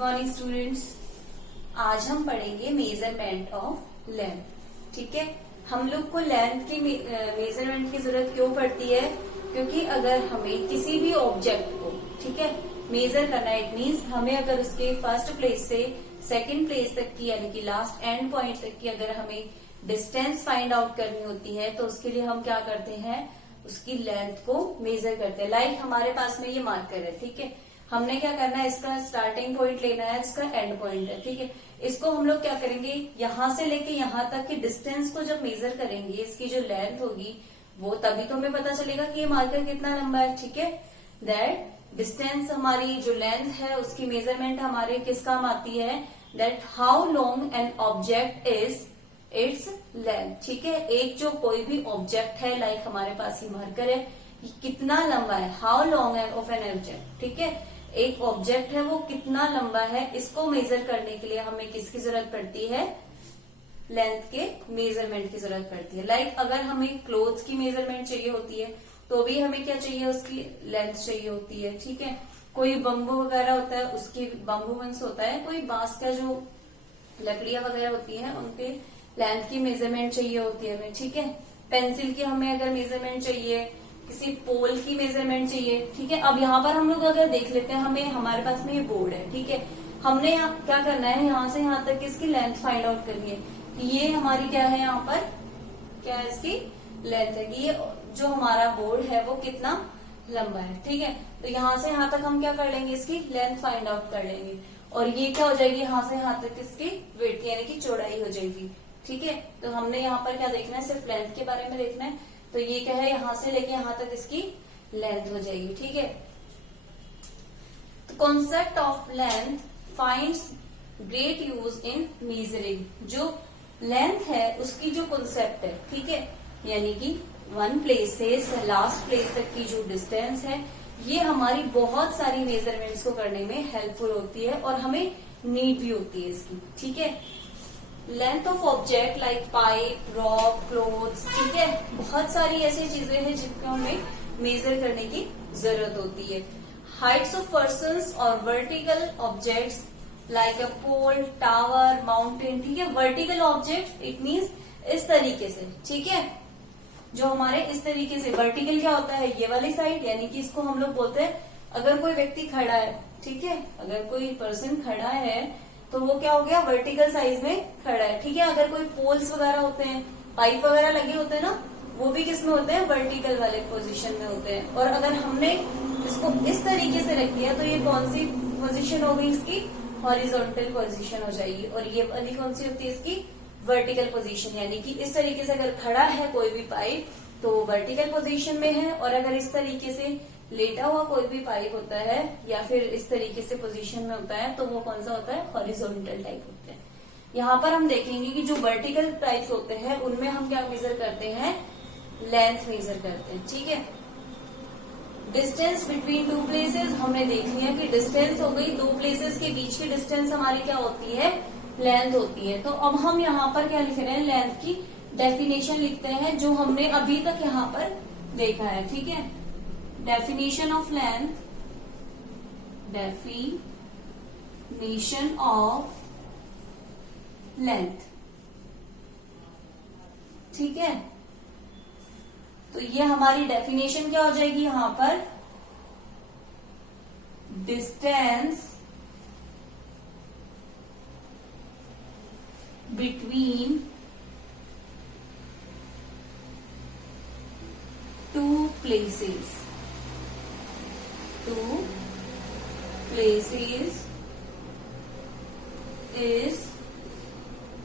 Morning students. आज हम पढ़ेंगे मेजरमेंट ऑफ लेंथ। ठीक है, हम लोग को लेंथ की मेजरमेंट की जरूरत क्यों पड़ती है? क्योंकि अगर हमें किसी भी ऑब्जेक्ट को ठीक है मेजर करना, इट मीन्स हमें अगर उसके फर्स्ट प्लेस से सेकंड प्लेस तक की यानी कि लास्ट एंड पॉइंट तक की अगर हमें डिस्टेंस फाइंड आउट करनी होती है तो उसके लिए हम क्या करते हैं, उसकी लेंथ को मेजर करते हैं। लाइक हमारे पास में ये मार्कर है, ठीक है, हमने क्या करना है, इसका स्टार्टिंग पॉइंट लेना है, इसका एंड पॉइंट है, ठीक है। इसको हम लोग क्या करेंगे, यहां से लेके यहां तक की डिस्टेंस को जब मेजर करेंगे, इसकी जो लेंथ होगी वो तभी तो हमें पता चलेगा कि ये मार्कर कितना लंबा है। ठीक है, दैट डिस्टेंस हमारी जो लेंथ है उसकी मेजरमेंट हमारे किस काम आती है, that how long an object is its length. ठीक है, एक जो कोई भी ऑब्जेक्ट है, लाइक हमारे पास ये मार्कर है, ये कितना लंबा है, how long an of an object. ठीक है, एक ऑब्जेक्ट है वो कितना लंबा है, इसको मेजर करने के लिए हमें किसकी जरूरत पड़ती है, लेंथ के मेजरमेंट की जरूरत पड़ती है। लाइक अगर हमें क्लोथ्स की मेजरमेंट चाहिए होती है तो भी हमें क्या चाहिए, उसकी लेंथ चाहिए होती है। ठीक है, कोई बम्बू वगैरह होता है, उसकी बम्बू वंस होता है, कोई बांस का जो लकड़ियां वगैरह होती है उनके लेंथ की मेजरमेंट चाहिए होती है हमें। ठीक है, पेंसिल की हमें अगर मेजरमेंट चाहिए, किसी पोल की मेजरमेंट चाहिए। ठीक है, अब यहाँ पर हम लोग अगर देख लेते हैं, हमें हमारे पास में ये बोर्ड है, ठीक है, हमने यहाँ क्या करना है, यहाँ से यहाँ तक इसकी लेंथ फाइंड आउट करनी है कि ये हमारी क्या है, यहाँ पर क्या है, इसकी लेंथ है कि ये जो हमारा बोर्ड है वो कितना लंबा है। ठीक है, तो यहाँ से यहाँ तक हम क्या कर लेंगे, इसकी लेंथ फाइंड आउट कर लेंगे और ये क्या हो जाएगी, यहाँ से यहाँ तक इसकी विड्थ यानी कि चौड़ाई हो जाएगी। ठीक है, तो हमने यहाँ पर क्या देखना है, सिर्फ लेंथ के बारे में देखना है, तो ये क्या है, यहां से लेके यहां तक इसकी लेंथ हो जाएगी। ठीक है, concept of length finds great use in measuring. जो लेंथ है उसकी जो कॉन्सेप्ट है, ठीक है, यानी कि वन प्लेस से लास्ट प्लेस तक की जो डिस्टेंस है, ये हमारी बहुत सारी मेजरमेंट्स को करने में हेल्पफुल होती है और हमें नीड भी होती है इसकी। ठीक है, length of object like pipe, rod, clothes, ठीक है, बहुत सारी ऐसी चीजें हैं जिनको हमें मेजर करने की जरूरत होती है। हाइट्स ऑफ पर्सन्स और vertical objects like a pole, tower, mountain. ठीक है, वर्टिकल ऑब्जेक्ट इट मीन्स इस तरीके से, ठीक है, जो हमारे इस तरीके से, वर्टिकल क्या होता है, ये वाली साइड, यानी कि इसको हम लोग बोलते हैं, अगर कोई व्यक्ति खड़ा है, ठीक है, अगर कोई पर्सन खड़ा है तो वो क्या हो गया, वर्टिकल साइज में खड़ा है। ठीक है, अगर कोई पोल्स वगैरह होते हैं, पाइप वगैरह लगे होते हैं ना, वो भी किस में होते हैं, वर्टिकल वाले पोजीशन में होते हैं। और अगर हमने इसको इस तरीके से रख दिया तो ये कौन सी पोजीशन हो गई, इसकी हॉरिजॉन्टल पोजीशन हो जाएगी, और ये वाली कौन सी होती है, इसकी वर्टिकल पोजीशन। यानी कि इस तरीके से अगर खड़ा है कोई भी पाइप तो वर्टिकल पोजीशन में है, और अगर इस तरीके से लेटा हुआ कोई भी पाइप होता है या फिर इस तरीके से पोजीशन में होता है तो वो कौन सा होता है, हॉरिजॉन्टल टाइप होता है। यहाँ पर हम देखेंगे कि जो वर्टिकल टाइप्स होते हैं उनमें हम क्या मेजर करते हैं, लेंथ मेजर करते हैं। ठीक है, डिस्टेंस बिटवीन टू प्लेसेस हमने देख लिया कि डिस्टेंस हो गई, दो प्लेसेस के बीच की डिस्टेंस हमारी क्या होती है, लेंथ होती है। तो अब हम यहाँ पर क्या लिख रहे हैं, लेंथ की डेफिनेशन लिखते हैं जो हमने अभी तक यहाँ पर देखा है। ठीक है, definition of length, definition of length। ठीक है, तो ये हमारी डेफिनेशन क्या हो जाएगी, यहां पर distance between two places, two places is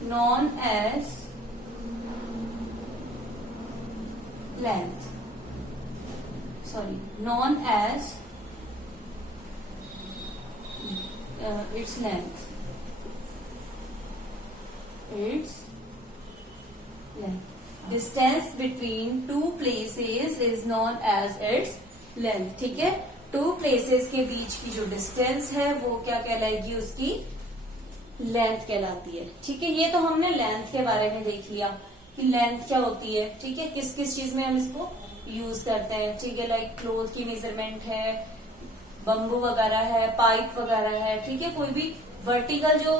known as length. Sorry, known as its length. Its length. Distance between two places is known as its length. ठीक है, टू प्लेसेस के बीच की जो डिस्टेंस है वो क्या कहलाएगी, उसकी लेंथ कहलाती है। ठीक है, ये तो हमने लेंथ के बारे में देख लिया कि लेंथ क्या होती है। ठीक है, किस किस चीज में हम इसको यूज करते हैं। ठीक है, लाइक क्लोथ की मेजरमेंट है, बम्बू वगैरह है, पाइप वगैरह है, ठीक है, कोई भी वर्टिकल जो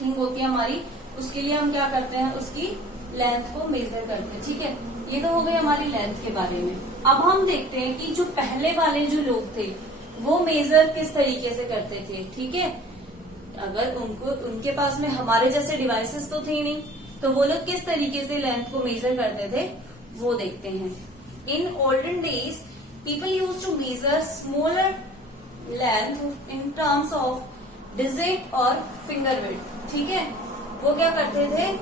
थिंग होती है हमारी, उसके लिए हम क्या करते हैं, उसकी लेंथ को मेजर करते हैं, ठीक है। ये तो हो गई हमारी लेंथ के बारे में। अब हम देखते हैं कि जो पहले वाले जो लोग थे वो मेजर किस तरीके से करते थे, ठीक है। अगर उनके पास में हमारे जैसे डिवाइसेस तो थे नहीं, तो वो लोग किस तरीके से लेंथ को मेजर करते थे वो देखते हैं। In olden days people use to measure smaller length in terms of digit और फिंगर विड्थ, ठीक है। वो क्या करते थे,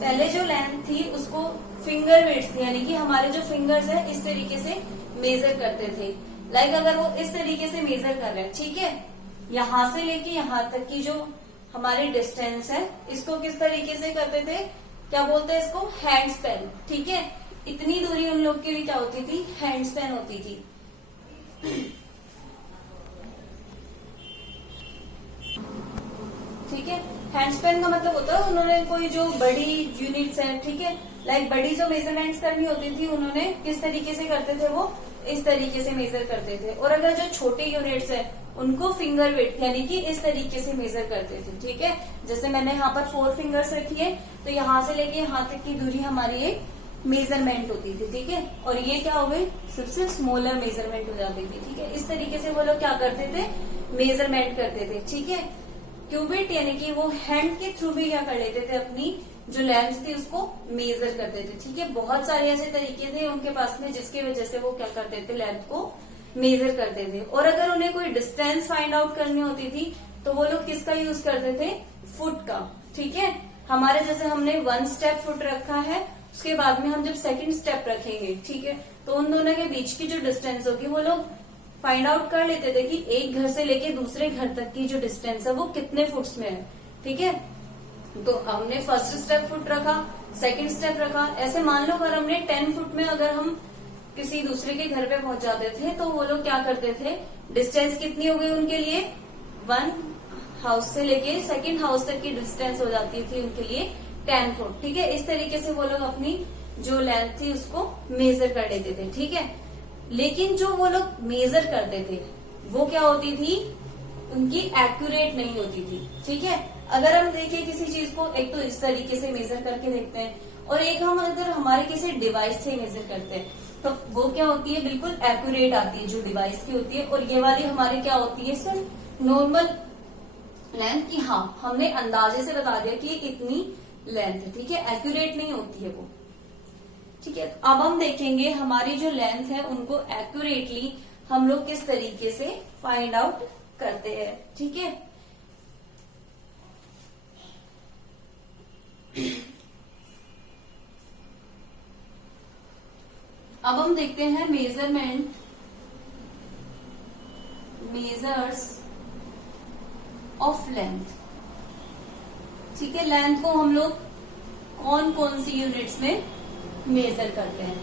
पहले जो लेंथ थी उसको फिंगर विड्थ यानी कि हमारे जो फिंगर्स है इस तरीके से मेजर करते थे। लाइक अगर वो इस तरीके से मेजर कर रहे हैं, ठीक है, यहां से लेके यहां तक की जो हमारी डिस्टेंस है इसको किस तरीके से करते थे, क्या बोलते हैं इसको, हैंड स्पैन, ठीक है। इतनी दूरी उन लोग के लिए क्या होती थी, हैंड स्पैन होती थी। ठीक है, हैंड स्पैन का मतलब होता है उन्होंने कोई जो बड़ी यूनिट्स है, ठीक है, लाइक बड़ी जो मेजरमेंट्स करनी होती थी उन्होंने किस तरीके से करते थे, वो इस तरीके से मेजर करते थे। और अगर जो छोटे यूनिट्स है उनको फिंगर विड्थ यानी कि इस तरीके से मेजर करते थे, ठीक है। जैसे मैंने यहाँ पर 4 फिंगर्स रखी है, तो यहाँ से लेके यहाँ तक की दूरी हमारी एक मेजरमेंट होती थी, ठीक है। और ये क्या हो गई, सबसे स्मॉलर मेजरमेंट हो जाती थी, ठीक है। इस तरीके से वो लोग क्या करते थे, मेजरमेंट करते थे, ठीक है। क्यूबिट यानी कि वो हैंड के थ्रू भी क्या कर लेते थे, अपनी जो लेंथ थी उसको मेजर करते थे, ठीक है। बहुत सारे ऐसे तरीके थे उनके पास में जिसकी वजह से वो क्या करते थे, लेंथ को मेजर करते थे। और अगर उन्हें कोई डिस्टेंस फाइंड आउट करनी होती थी तो वो लोग किसका यूज करते थे, फुट का, ठीक है। हमारे जैसे हमने 1 स्टेप फुट रखा है, उसके बाद में हम जब सेकंड स्टेप रखेंगे, ठीक है, तो उन दोनों के बीच की जो डिस्टेंस होगी वो लोग फाइंड आउट कर लेते थे कि एक घर से लेके दूसरे घर तक की जो डिस्टेंस है वो कितने फुट्स में है, ठीक है। तो हमने फर्स्ट स्टेप फुट रखा, सेकंड स्टेप रखा, ऐसे मान लो अगर हमने 10 फुट में अगर हम किसी दूसरे के घर पे पहुंच जाते थे तो वो लोग क्या करते थे, डिस्टेंस कितनी हो गई उनके लिए, 1 हाउस से लेके सेकंड हाउस तक की डिस्टेंस हो जाती थी उनके लिए 10 फुट, ठीक है। इस तरीके से वो लोग अपनी जो लेंथ थी उसको मेजर कर लेते थे, ठीक है। लेकिन जो वो लोग मेजर करते थे वो क्या होती थी, उनकी एक्यूरेट नहीं होती थी, ठीक है। अगर हम देखें किसी चीज को, एक तो इस तरीके से मेजर करके देखते हैं और एक हम अगर हमारे किसी डिवाइस से मेजर करते हैं तो वो क्या होती है, बिल्कुल एक्यूरेट आती है जो डिवाइस की होती है। और ये वाली हमारी क्या होती है, सिर्फ नॉर्मल लेंथ की, हाँ हमने अंदाजे से बता दिया कि इतनी लेंथ है, ठीक है, एक्यूरेट नहीं होती है वो, ठीक है। अब हम देखेंगे हमारी जो लेंथ है उनको एक्यूरेटली हम लोग किस तरीके से फाइंड आउट करते हैं, ठीक है। अब हम देखते हैं मेजर्स ऑफ लेंथ, ठीक है। लेंथ को हम लोग कौन कौन सी यूनिट्स में मेजर करते हैं,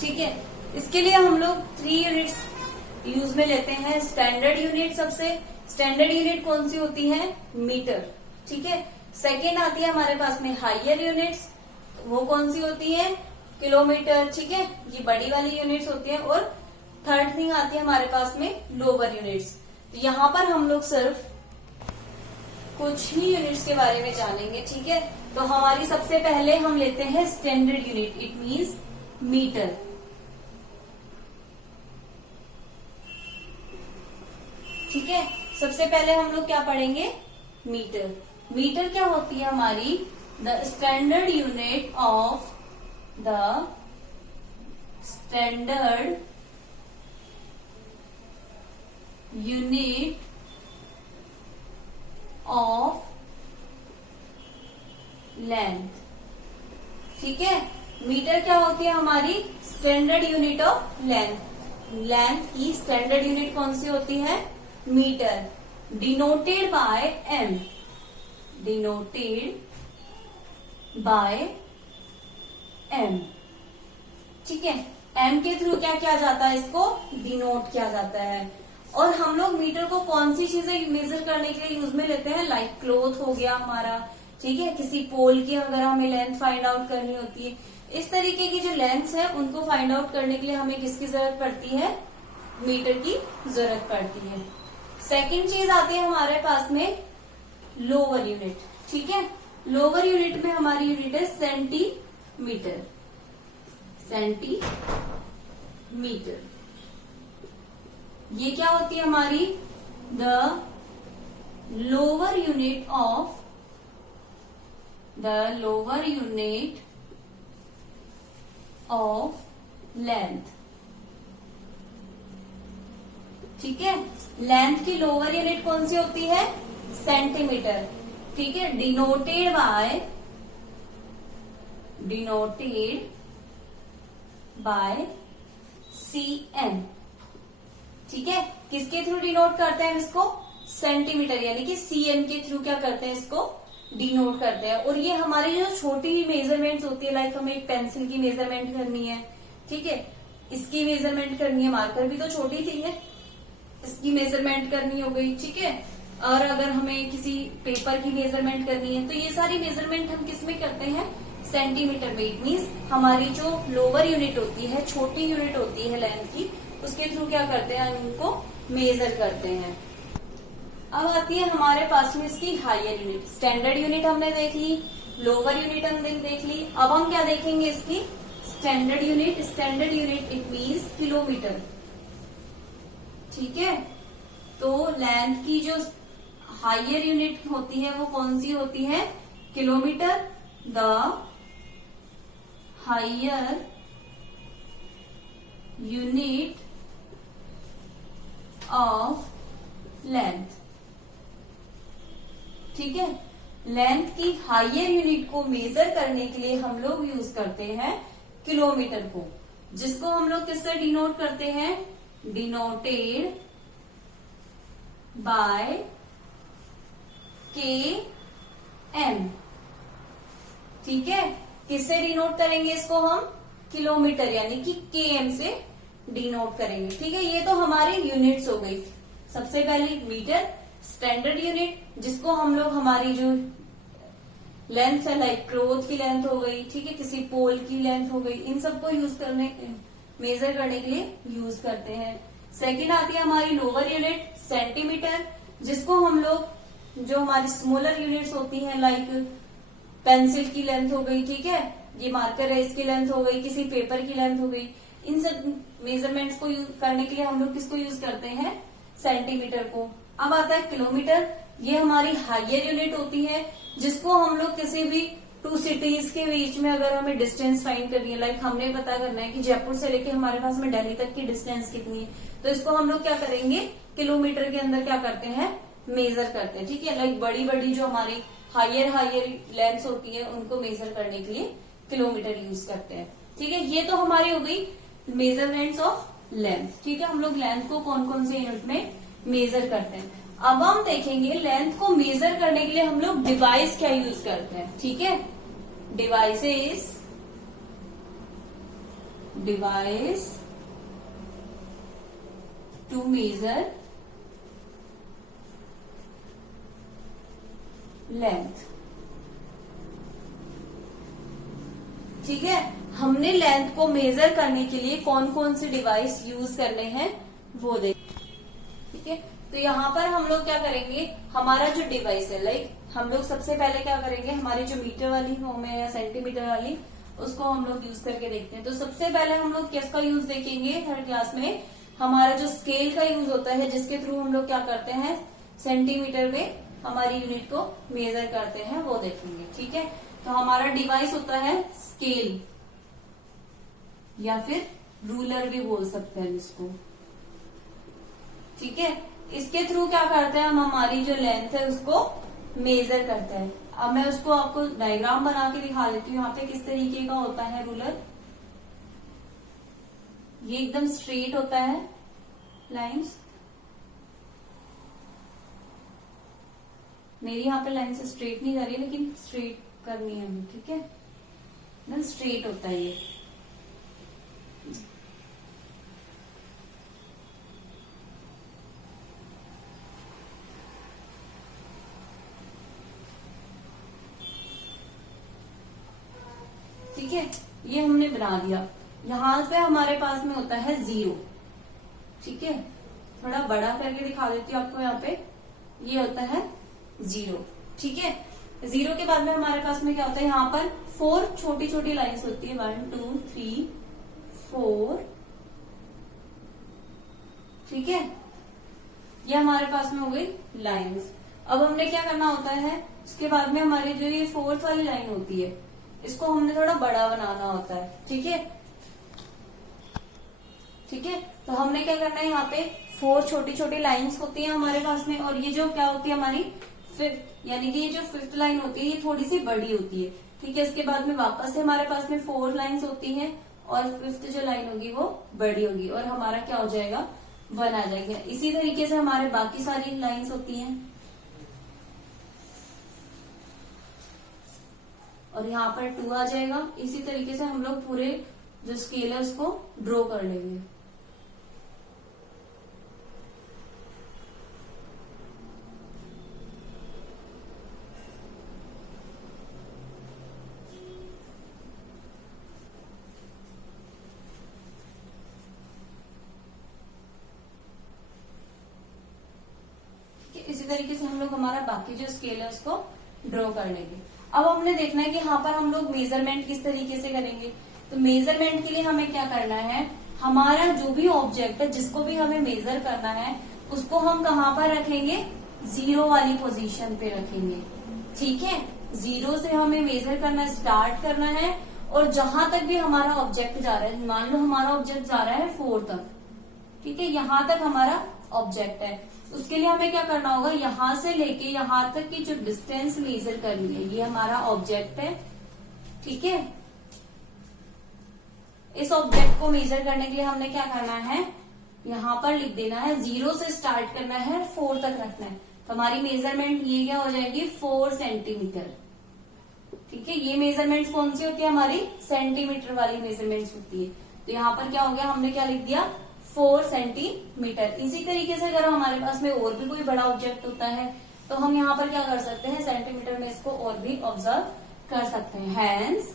ठीक है। इसके लिए हम लोग 3 यूनिट्स यूज में लेते हैं। स्टैंडर्ड यूनिट, सबसे स्टैंडर्ड यूनिट कौन सी होती है, मीटर, ठीक है। सेकेंड आती है हमारे पास में हायर यूनिट्स, वो कौन सी होती है, किलोमीटर, ठीक है, ये बड़ी वाली यूनिट्स होती है। और थर्ड थिंग आती है हमारे पास में लोअर यूनिट्स। तो यहाँ पर हम लोग सिर्फ कुछ ही यूनिट्स के बारे में जानेंगे, ठीक है। तो हमारी सबसे पहले हम लेते हैं standard unit, it means metre, ठीक है। सबसे पहले हम लोग क्या पढ़ेंगे, मीटर। मीटर क्या होती है हमारी, the standard unit of length, ठीक है। मीटर क्या होती है हमारी, standard unit of length. Length की स्टैंडर्ड यूनिट कौन सी होती है, मीटर, डिनोटेड बाय एम, ठीक है। एम के थ्रू क्या किया जाता है, इसको डिनोट किया जाता है। और हम लोग मीटर को कौन सी चीजें मेजर करने के लिए यूज में लेते हैं, लाइक क्लॉथ हो गया हमारा, ठीक है, किसी पोल की अगर हमें लेंथ फाइंड आउट करनी होती है, इस तरीके की जो लेंथ्स है उनको फाइंड आउट करने के लिए हमें किसकी जरूरत पड़ती है, मीटर की जरूरत पड़ती है। सेकंड चीज आती है हमारे पास में लोअर यूनिट। ठीक है, लोअर यूनिट में हमारी यूनिट है सेंटीमीटर। सेंटीमीटर ये क्या होती है हमारी? The lower unit of length. ठीक है, लेंथ की लोअर यूनिट कौन सी होती है? सेंटीमीटर। ठीक है, डिनोटेड बाय cm। ठीक है, किसके थ्रू डिनोट करते हैं इसको? सेंटीमीटर, यानी कि cm के थ्रू क्या करते हैं इसको? डिनोट करते हैं। और ये हमारी जो छोटी मेजरमेंट्स होती है, लाइक हमें एक पेंसिल की मेजरमेंट करनी है, ठीक है, इसकी मेजरमेंट करनी है, मार्कर भी तो छोटी थी है, इसकी मेजरमेंट करनी हो गई। ठीक है, और अगर हमें किसी पेपर की मेजरमेंट करनी है तो ये सारी मेजरमेंट हम किस में करते हैं? सेंटीमीटर में। इट मीन्स हमारी जो लोअर यूनिट होती है, छोटी यूनिट होती है लेंथ की, उसके थ्रू क्या करते हैं? हम उनको मेजर करते हैं। अब आती है हमारे पास में इसकी हायर यूनिट। स्टैंडर्ड यूनिट हमने देख ली, लोअर यूनिट हमने देख ली। अब हम क्या देखेंगे? इसकी standard unit. Standard unit it means kilometre. ठीक है, तो लेंथ की जो हायर यूनिट होती है वो कौन सी होती है? Kilometre. The higher unit of length. ठीक है, लेंथ की हायर यूनिट को मेजर करने के लिए हम लोग यूज करते हैं किलोमीटर को, जिसको हम लोग किससे डिनोट करते हैं? Denoted by km। ठीक है, किससे डिनोट करेंगे इसको हम? किलोमीटर, यानी कि km से डिनोट करेंगे। ठीक है, ये तो हमारी यूनिट्स हो गई। सबसे पहले मीटर, स्टैंडर्ड यूनिट, जिसको हम लोग हमारी जो लेंथ है, लाइक क्लॉथ की लेंथ हो गई, ठीक है, किसी पोल की लेंथ हो गई, इन सबको यूज करने, मेजर करने के लिए यूज करते हैं। सेकंड आती है हमारी लोअर यूनिट, सेंटीमीटर, जिसको हम लोग जो हमारी स्मॉलर यूनिट्स होती हैं, लाइक पेंसिल की लेंथ हो गई, ठीक है, ये मार्कर है, इसकी लेंथ हो गई, किसी पेपर की लेंथ हो गई, इन सब मेजरमेंट्स को यूज करने के लिए हम लोग किसको यूज करते हैं? सेंटीमीटर को। अब आता है किलोमीटर। ये हमारी हायर यूनिट होती है, जिसको हम लोग किसी भी टू सिटीज के बीच में अगर हमें डिस्टेंस फाइंड करनी है, लाइक हमने पता करना है कि जयपुर से लेके हमारे पास में दिल्ली तक की डिस्टेंस कितनी है, तो इसको हम लोग क्या करेंगे? किलोमीटर के अंदर क्या करते हैं? मेजर करते हैं। ठीक है, लाइक बड़ी बड़ी जो हमारी हायर लेंथ होती है, उनको मेजर करने के लिए किलोमीटर यूज करते हैं। ठीक है, ये तो हमारी हो गई मेजरमेंट्स ऑफ लेंथ। ठीक है, हम लोग लेंथ को कौन कौन से यूनिट में मेजर करते हैं। अब हम देखेंगे लेंथ को मेजर करने के लिए हम लोग डिवाइस क्या यूज करते हैं। ठीक है, डिवाइस टू मेजर लेंथ। ठीक है, हमने लेंथ को मेजर करने के लिए कौन कौन से डिवाइस यूज करने हैं वो देख। ठीक है, तो यहाँ पर हम लोग क्या करेंगे? हमारा जो डिवाइस है, लाइक हम लोग सबसे पहले क्या करेंगे? हमारी जो मीटर वाली फॉर्म है या सेंटीमीटर वाली, उसको हम लोग यूज करके देखते हैं। तो सबसे पहले हम लोग किसका यूज देखेंगे हर क्लास में? हमारा जो स्केल का यूज होता है, जिसके थ्रू हम लोग क्या करते हैं? सेंटीमीटर में हमारी यूनिट को मेजर करते हैं, वो देखेंगे। ठीक है, तो हमारा डिवाइस होता है स्केल, या फिर रूलर भी बोल सकते हैं इसको। ठीक है, इसके थ्रू क्या करते हैं हम? हमारी जो लेंथ है उसको मेजर करते हैं। अब मैं उसको आपको डायग्राम बना के दिखा देती हूँ। यहाँ पे किस तरीके का होता है रूलर। ये एकदम स्ट्रेट होता है, लाइंस। मेरी यहाँ पे लाइन से स्ट्रेट नहीं जा रही, लेकिन स्ट्रेट करनी है हमें। ठीक है, एकदम स्ट्रेट होता है ये। ठीक है, ये हमने बना दिया। यहाँ पे हमारे पास में होता है 0। ठीक है, थोड़ा बड़ा करके दिखा देती हूँ आपको। यहाँ पे ये होता है 0, ठीक है। 0 के बाद में हमारे पास में क्या होता है, यहाँ पर 4 छोटी छोटी लाइंस होती है, 1 2 3 4, ठीक है। ये हमारे पास में हो गई लाइंस। अब हमने क्या करना होता है, इसके बाद में हमारी जो ये 4th वाली लाइन होती है, इसको हमने थोड़ा बड़ा बनाना होता है, ठीक है। ठीक है, तो हमने क्या करना है, यहाँ पे 4 छोटी छोटी लाइंस होती हैं हमारे पास में, और ये जो क्या होती है हमारी 5th, यानी कि ये जो 5th लाइन होती है ये थोड़ी सी बड़ी होती है, ठीक है। इसके बाद में वापस से हमारे पास में 4 लाइंस होती हैं, और 5th जो लाइन होगी वो बड़ी होगी, और हमारा क्या हो जाएगा, 1 आ जाएगा। इसी तरीके से हमारे बाकी सारी लाइंस होती हैं, और यहाँ पर 2 आ जाएगा। इसी तरीके से हम लोग पूरे जो स्केल है उसको ड्रॉ कर लेंगे। इसी तरीके से हम लोग हमारा बाकी जो स्केल है उसको ड्रॉ कर लेंगे। अब हमने देखना है कि यहाँ पर हम लोग मेजरमेंट किस तरीके से करेंगे। तो मेजरमेंट के लिए हमें क्या करना है, हमारा जो भी ऑब्जेक्ट है जिसको भी हमें मेजर करना है उसको हम कहाँ पर रखेंगे, 0 वाली पोजीशन पे रखेंगे, ठीक है। 0 से हमें मेजर करना स्टार्ट करना है, और जहां तक भी हमारा ऑब्जेक्ट जा रहा है, मान लो हमारा ऑब्जेक्ट जा रहा है 4 तक, ठीक है, यहां तक हमारा ऑब्जेक्ट है। उसके लिए हमें क्या करना होगा, यहां से लेके यहां तक की जो डिस्टेंस मेजर करनी है, ये हमारा ऑब्जेक्ट है, ठीक है। इस ऑब्जेक्ट को मेजर करने के लिए हमने क्या करना है, यहां पर लिख देना है, 0 से स्टार्ट करना है, 4 तक रखना है। तो हमारी मेजरमेंट ये क्या हो जाएगी, 4 सेंटीमीटर, ठीक है। ये मेजरमेंट्स कौन सी होती है, हमारी सेंटीमीटर वाली मेजरमेंट्स होती है। तो यहाँ पर क्या हो गया, हमने क्या लिख दिया, 4 सेंटीमीटर। इसी तरीके से अगर हमारे पास में और भी कोई बड़ा ऑब्जेक्ट होता है तो हम यहाँ पर क्या कर सकते हैं, सेंटीमीटर में इसको और भी ऑब्जर्व कर सकते हैं। Hence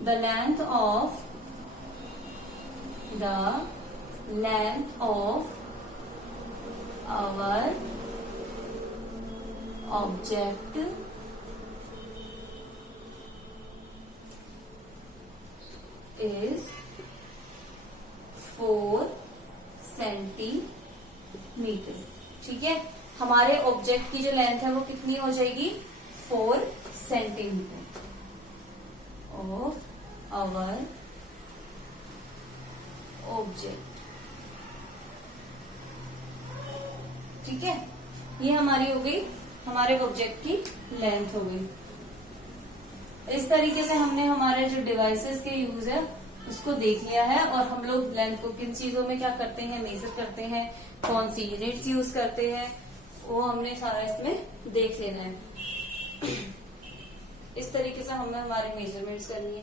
the length of our object is 4 centimetre, ठीक है। हमारे ऑब्जेक्ट की जो लेंथ है वो कितनी हो जाएगी, 4 सेंटीमीटर ऑफ आवर ऑब्जेक्ट, ठीक है। ये हमारी हो गई, हमारे ऑब्जेक्ट की लेंथ हो गई। इस तरीके से हमने हमारे जो डिवाइसेस के यूज है उसको देख लिया है, और हम लोग लेंथ को किन चीजों में क्या करते हैं, मेजर करते हैं, कौन सी यूनिट्स यूज करते हैं, वो हमने सारा इसमें देख लेना है। इस तरीके से हमें हमारे मेजरमेंट्स करनी है।